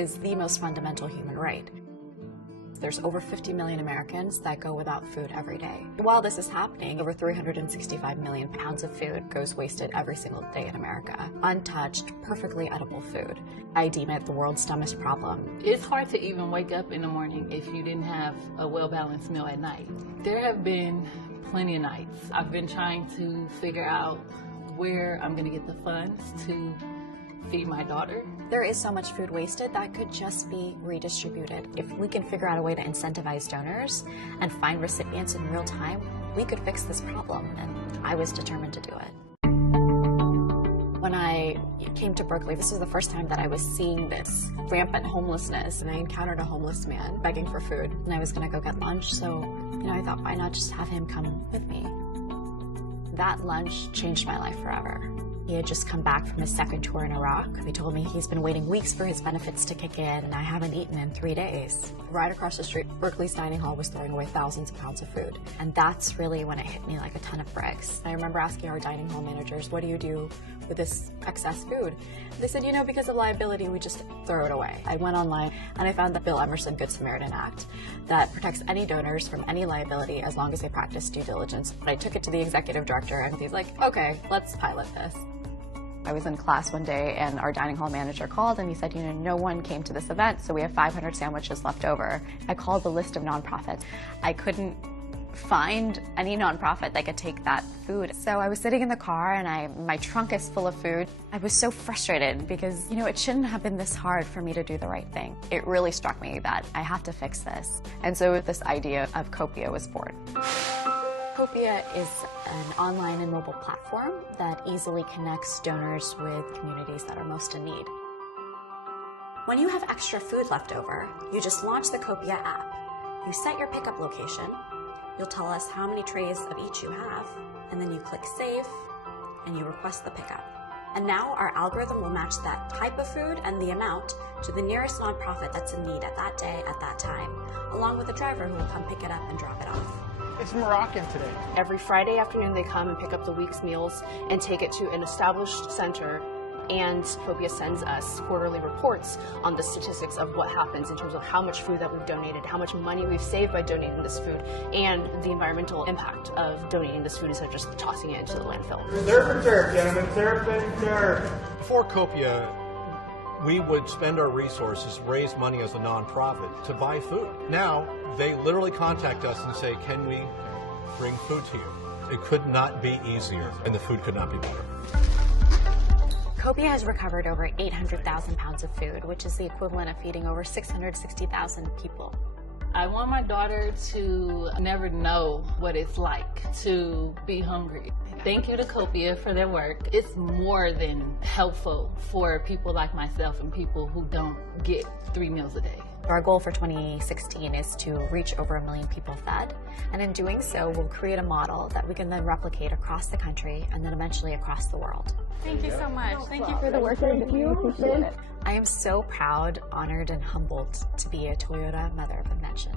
is the most fundamental human right. There's over 50 million Americans that go without food every day. While this is happening, over 365 million pounds of food goes wasted every single day in America. Untouched, perfectly edible food. I deem it the world's dumbest problem. It's hard to even wake up in the morning if you didn't have a well-balanced meal at night. There have been plenty of nights. I've been trying to figure out where I'm gonna get the funds to feed my daughter. There is so much food wasted that could just be redistributed. If we can figure out a way to incentivize donors and find recipients in real time, we could fix this problem, and I was determined to do it. When I came to Berkeley, this was the first time that I was seeing this rampant homelessness, and I encountered a homeless man begging for food, and I was gonna go get lunch, so I thought, why not just have him come with me? That lunch changed my life forever. He had just come back from his second tour in Iraq. He told me he's been waiting weeks for his benefits to kick in, and I haven't eaten in 3 days. Right across the street, Berkeley's dining hall was throwing away thousands of pounds of food. And that's really when it hit me like a ton of bricks. I remember asking our dining hall managers, what do you do with this excess food? They said, because of liability, we just throw it away. I went online and I found the Bill Emerson Good Samaritan Act that protects any donors from any liability as long as they practice due diligence. I took it to the executive director and he's like, okay, let's pilot this. I was in class one day and our dining hall manager called and he said, no one came to this event, so we have 500 sandwiches left over. I called the list of nonprofits. I couldn't find any nonprofit that could take that food. So I was sitting in the car and my trunk is full of food. I was so frustrated because, it shouldn't have been this hard for me to do the right thing. It really struck me that I have to fix this. And so this idea of Copia was born. Copia is an online and mobile platform that easily connects donors with communities that are most in need. When you have extra food left over, you just launch the Copia app. You set your pickup location, you'll tell us how many trays of each you have, and then you click Save, and you request the pickup. And now our algorithm will match that type of food and the amount to the nearest nonprofit that's in need at that day, at that time, along with a driver who will come pick it up and drop it off. It's Moroccan today. Every Friday afternoon they come and pick up the week's meals and take it to an established center, and Copia sends us quarterly reports on the statistics of what happens in terms of how much food that we've donated, how much money we've saved by donating this food, and the environmental impact of donating this food instead of just tossing it into the landfill. Surf and turf, gentlemen, surf and turf. Before Copia, we would spend our resources, raise money as a nonprofit to buy food. Now, they literally contact us and say, can we bring food to you? It could not be easier, and the food could not be better. Copia has recovered over 800,000 pounds of food, which is the equivalent of feeding over 660,000 people. I want my daughter to never know what it's like to be hungry. Thank you to Copia for their work. It's more than helpful for people like myself and people who don't get 3 meals a day. Our goal for 2016 is to reach over 1 million people fed, and in doing so, we'll create a model that we can then replicate across the country and then eventually across the world. Thank you so much. Thank you for the work you're doing. I am so proud, honored, and humbled to be a Toyota Mother of Invention.